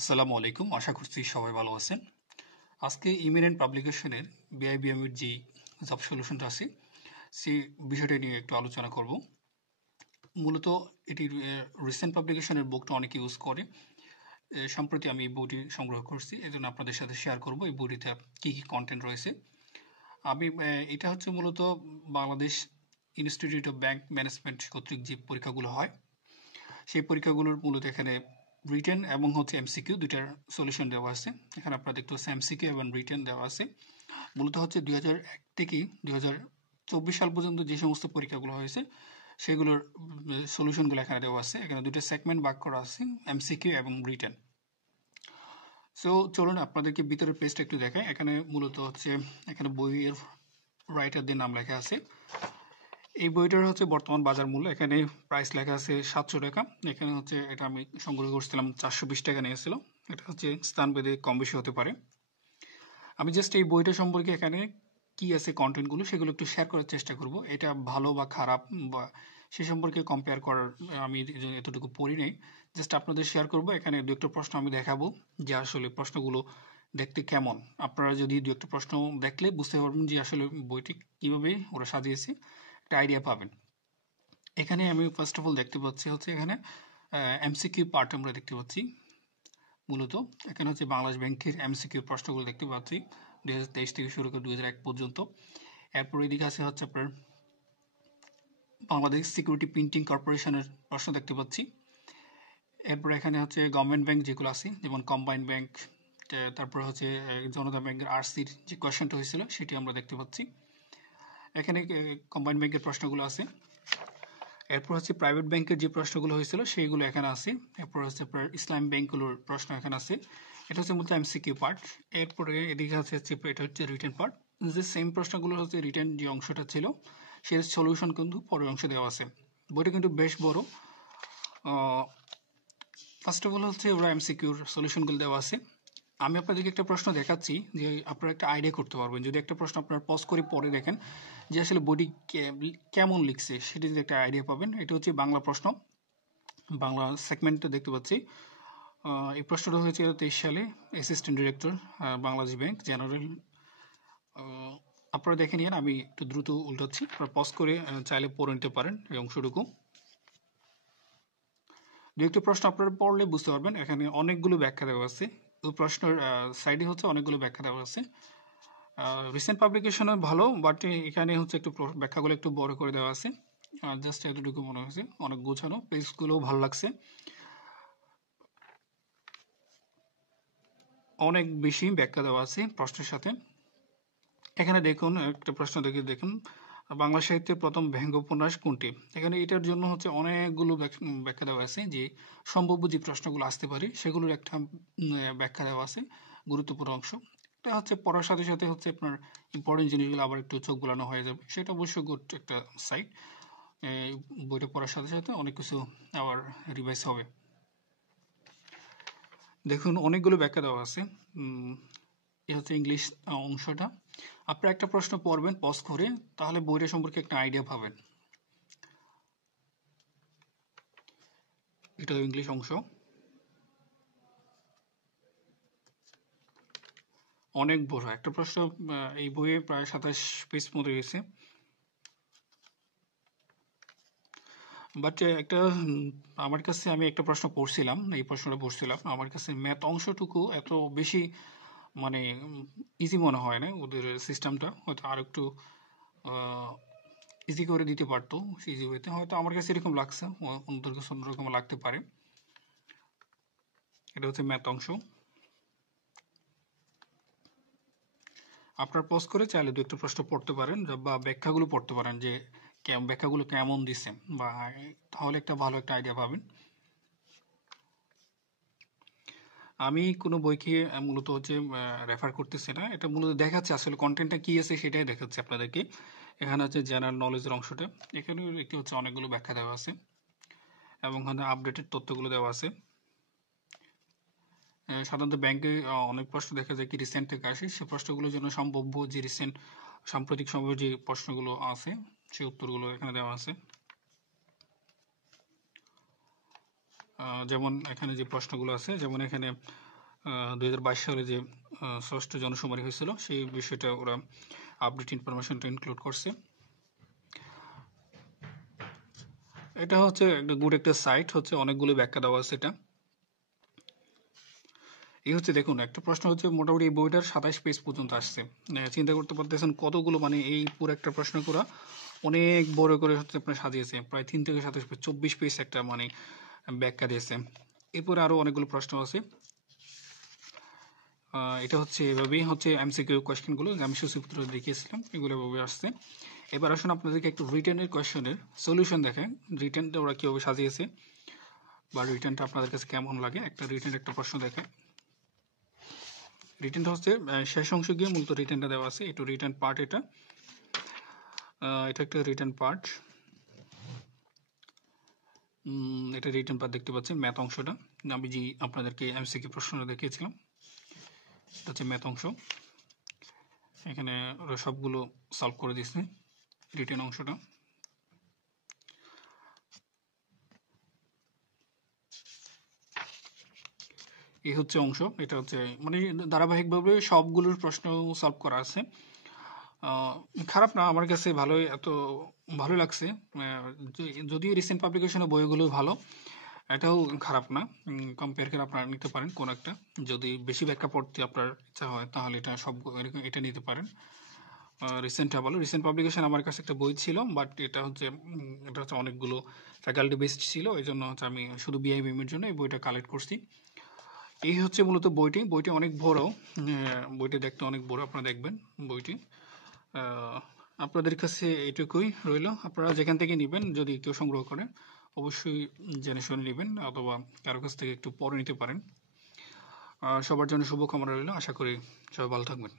আসসালামু আলাইকুম, আশা করছি সবাই ভালো আছেন। আজকে ইমিনেন্ট পাবলিকেশনের বিআইবিএম এর যে জব সলিউশনটা আছে সেই বিষয়টা নিয়ে একটু আলোচনা করব। মূলত এটির রিসেন্ট পাবলিকেশনের বুকটা অনেকে ইউজ করে। সম্প্রতি আমি এই বইটি সংগ্রহ করছি, এজন্য আপনাদের সাথে শেয়ার করব এই বইটিতে কী কী কন্টেন্ট রয়েছে। আমি এটা হচ্ছে মূলত Bangladesh institute of bank management কর্তৃক যে পরীক্ষাগুলো হয় সেই পরীক্ষাগুলোর মূলত এখানে রিটেন এবং হচ্ছে এমসিকিউ দুইটার সলিউশন দেওয়া আছে। এখানে আপনারা দেখতে পাচ্ছেন এমসিকিউ এবং রিটেন দেওয়া আছে। মূলত হচ্ছে 2001 থেকে 2024 সাল পর্যন্ত যে সমস্ত পরীক্ষাগুলো হয়েছে সেগুলোর সলিউশনগুলো এখানে দেওয়া আছে। এখানে দুটো সেগমেন্ট ভাগ করা আছে, এমসিকিউ এবং রিটেন। সো চলুন আপনাদেরকে ভিতরের পেজটা একটু দেখাই। এখানে মূলত হচ্ছে এখানে বইয়ের রাইটারদের নাম লেখা আছে। এই বইটার হচ্ছে বর্তমান বাজার মূল্য, এখানে প্রাইস লেখা আছে 700 টাকা। এখানে হচ্ছে এটা আমি সংগ্রহ করছিলাম 420 টাকা নিয়েছিল। এটা হচ্ছে স্থানভেদে কম বেশি হতে পারে। আমি জাস্ট এই বইটা সম্পর্কে এখানে কি আছে কন্টেন্টগুলো সেগুলো একটু শেয়ার করার চেষ্টা করব। এটা ভালো বা খারাপ বা সে সম্পর্কে কম্পেয়ার করার আমি এতটুকু পড়ি নাই, জাস্ট আপনাদের শেয়ার করব। এখানে দু একটা প্রশ্ন আমি দেখাবো যে আসলে প্রশ্নগুলো দেখতে কেমন। আপনারা যদি দু একটা প্রশ্ন দেখলে বুঝতে পারবেন যে আসলে বইটি কিভাবে ওরা সাজিয়েছে, একটা আইডিয়া পাবেন। এখানে আমি ফার্স্ট অফ অল দেখতে পাচ্ছি হচ্ছে এখানে এমসিকিউ পার্ট আমরা দেখতে পাচ্ছি। মূলত এখানে হচ্ছে বাংলাদেশ ব্যাংকের এমসিকিউ প্রশ্নগুলো দেখতে পাচ্ছি 2023 থেকে শুরু করে 2001 পর্যন্ত। এরপর এদিকে আছে হচ্ছে আপনার বাংলাদেশ সিকিউরিটি প্রিন্টিং কর্পোরেশনের প্রশ্ন দেখতে পাচ্ছি। এরপর এখানে হচ্ছে গভর্নমেন্ট ব্যাংক যেগুলো আছে, যেমন কম্বাইন্ড ব্যাংক, তারপর হচ্ছে জনতা ব্যাংকের আরসির যে কোয়েশ্চেনটা হয়েছিল সেটি আমরা দেখতে পাচ্ছি। এখানে কম্বাইন্ড ব্যাংকের প্রশ্নগুলো আছে। এরপর হচ্ছে প্রাইভেট ব্যাংকের যে প্রশ্নগুলো হয়েছিল সেইগুলো এখানে আছে। এরপর হচ্ছে আপনার ইসলাম ব্যাংকগুলোর প্রশ্ন এখানে আছে। এটা হচ্ছে মূলত এমসিকিউ পার্ট। এরপরে এদিকে হচ্ছে এটা হচ্ছে রিটেন পার্ট। যে সেম প্রশ্নগুলো হচ্ছে রিটেন যে অংশটা ছিল সেই সলিউশন কিন্তু পরের অংশে দেওয়া আছে। বইটা কিন্তু বেশ বড়। ফার্স্ট অফ অল হচ্ছে ওরা এমসিকিউর সলিউশনগুলো দেওয়া আছে। আমি আপনাদেরকে একটা প্রশ্ন দেখাচ্ছি যে আপনারা একটা আইডিয়া করতে পারবেন। যদি একটা প্রশ্ন আপনারা পজ করে পড়ে দেখেন যে আসলে বডি কেমন লিখছে, সেটা যদি একটা আইডিয়া পাবেন। এটা হচ্ছে বাংলা প্রশ্ন, বাংলা সেগমেন্টটা দেখতে পাচ্ছি। এই প্রশ্নটা হয়েছে 2023 সালে। Assistant director, Bangladesh bank general. আপনারা দেখে নিন, আমি একটু দ্রুত উল্টাচ্ছি, আপনারা পজ করে চাইলে পড়ে নিতে পারেন এই অংশটুকু। দু একটা প্রশ্ন আপনারা পড়লে বুঝতে পারবেন এখানে অনেকগুলো ব্যাখ্যা দেওয়া আছে। ওই প্রশ্নের সাইডে হচ্ছে অনেকগুলো ব্যাখ্যা দেওয়া আছে। রিসেন্ট পাবলিকেশনও ভালো, বাট এখানে হচ্ছে একটু ব্যাখ্যাগুলো একটু বড় করে দেওয়া আছে। জাস্ট এতটুকু মনে হয়েছে, অনেক গোছানো, পেজগুলোও ভালো লাগছে, অনেক বেশি ব্যাখ্যা দেওয়া আছে প্রশ্নের সাথে। এখানে দেখুন একটা প্রশ্ন দেখুন, বাংলা সাহিত্যের প্রথম ব্যঙ্গ উপন্যাস কোনটি। এখানে এটার জন্য হচ্ছে অনেকগুলো ব্যাখ্যা দেওয়া আছে যে সম্ভাব্য যে প্রশ্নগুলো আসতে পারে সেগুলোর একটা ব্যাখ্যা দেওয়া আছে, গুরুত্বপূর্ণ অংশ। এটা হচ্ছে পড়ার সাথে সাথে হচ্ছে আপনার ইম্পর্টেন্ট জিনিসগুলো আবার একটু চোখ বোলানো হয়ে যাবে, সেটা অবশ্যই গুড একটা সাইড। বইটা পড়ার সাথে সাথে অনেক কিছু আবার রিভাইজ হবে। দেখুন অনেকগুলো ব্যাখ্যা দেওয়া আছে। এ হচ্ছে ইংলিশ অংশটা। আপনারা একটা প্রশ্ন পড়বেন পজ করে, তাহলে বইটা সম্পর্কে একটা আইডিয়া পাবেন। এটা ইংলিশ অংশ, অনেক বড় একটা প্রশ্ন। এই বইয়ে প্রায় 27 পেজ মতো গেছে। বাট একটা আমার কাছে, আমি একটা প্রশ্ন পড়ছিলাম, এই প্রশ্নটা পড়ছিলাম, আমার কাছে ম্যাথ অংশটুকু এত বেশি মানে ইজি মনে হয় না। ওদের সিস্টেমটা হয়তো আর একটু ইজি করে দিতে পারতো, ইজি ওয়েতে, হয়তো আমার কাছে এরকম লাগছে, অন্যদের কাছে অন্যরকম লাগতে পারে। এটা হচ্ছে ম্যাথ অংশ। আপনার পজ করে চাইলে দু একটা প্রশ্ন পড়তে পারেন বা ব্যাখ্যাগুলো পড়তে পারেন যে ব্যাখ্যাগুলো কেমন দিচ্ছে, বা তাহলে একটা ভালো একটা আইডিয়া পাবেন। আমি কোনো বইকে মূলত হচ্ছে রেফার করতেছি না, এটা মূলত দেখাচ্ছে আসলে কন্টেন্টটা কি আছে সেটাই দেখাচ্ছে আপনাদেরকে। এখানে হচ্ছে জেনারেল নলেজের অংশটা, এখানে একটি হচ্ছে অনেকগুলো ব্যাখ্যা দেওয়া আছে এবং এখানে আপডেটেড তথ্যগুলো দেওয়া আছে। সাধারণত ব্যাংকে অনেক প্রশ্ন দেখা যায় কি রিসেন্ট থেকে আসে, সেই প্রশ্নগুলোর জন্য সম্ভাব্য যে রিসেন্ট সাম্প্রতিক সময়ের যে প্রশ্নগুলো আছে সেই উত্তরগুলো এখানে দেওয়া আছে। যেমন এখানে যে প্রশ্নগুলো আছে, যেমন এখানে 2022 সালে যে ষষ্ঠ জনশুমারি হয়েছিল সেই বিষয়টা ওরা আপডেট ইনফরমেশনটা ইনক্লুড করছে। এটা হচ্ছে একটা গুড একটা সাইট, হচ্ছে অনেকগুলো ব্যাখ্যা দেওয়া আছে। এটা এই হচ্ছে দেখুন, একটা প্রশ্ন হচ্ছে মোটামুটি এই বইটার 27 পেজ পর্যন্ত আসছে। চিন্তা করতে পারতেছেন কতগুলো, মানে এই পুরো একটা প্রশ্ন করা অনেক বড় করে হচ্ছে আপনার সাজিয়েছে, প্রায় 3 থেকে 27 পেজ, 24 পেজ একটা মানে ব্যাখ্যা দিয়েছে। এরপরে আরো অনেকগুলো প্রশ্ন আছে। এটা হচ্ছে এভাবেই হচ্ছে এমসিকিউ কোয়েশ্চেনগুলো আমি সূচিপত্র দেখিয়েছিলাম, এগুলো এভাবে আসছে। এবার আসুন আপনাদেরকে একটু রিটেনের কোয়েশ্চেনের সলিউশন দেখেন, রিটেনটা ওরা কীভাবে সাজিয়েছে বা রিটেনটা আপনাদের কাছে কেমন লাগে। একটা রিটেন একটা প্রশ্ন দেখে, রিটেনটা হচ্ছে শেষ অংশ গিয়ে মূলত রিটেনটা দেওয়া আছে, একটু রিটেন পার্ট। এটা একটা রিটেন পার্ট, এটা রিটেন পার্ট দেখতে পাচ্ছেন। ম্যাথ অংশটা আমি যে আপনাদেরকে এমসিকিউ প্রশ্নটা দেখিয়েছিলাম, এটা হচ্ছে ম্যাথ অংশ। এখানে ওরা সবগুলো সলভ করে দিচ্ছে রিটেন অংশটা। এই হচ্ছে অংশ, এটা হচ্ছে মানে ধারাবাহিকভাবে সবগুলোর প্রশ্ন সলভ করা আছে। খারাপ না, আমার কাছে ভালোই, এত ভালো লাগছে। যদিও রিসেন্ট পাবলিকেশনের বইগুলো ভালো, এটাও খারাপ না। কম্পেয়ার করে আপনারা নিতে পারেন কোন একটা, যদি বেশি ব্যাখ্যা পড়তে আপনার ইচ্ছা হয় তাহলে এটা সব এটা নিতে পারেন। রিসেন্টটা ভালো। রিসেন্ট পাবলিকেশন আমার কাছে একটা বই ছিল, বাট এটা হচ্ছে অনেকগুলো ফ্যাকাল্টি বেসড ছিল, এই জন্য হচ্ছে আমি শুধু বিআইবিএমের জন্য এই বইটা কালেক্ট করছি। এই হচ্ছে মূলত বইটি অনেক বড়, বইটি দেখতে অনেক বড়, আপনারা দেখবেন বইটি। আপনাদের কাছে এটুকুই রইল, আপনারা যেখান থেকে নেবেন যদি কেউ সংগ্রহ করেন অবশ্যই জেনে শুনে নেবেন, অথবা কারো কাছ থেকে একটু পরে নিতে পারেন। সবার জন্য শুভকামনা রইল, আশা করি সবাই ভালো থাকবেন।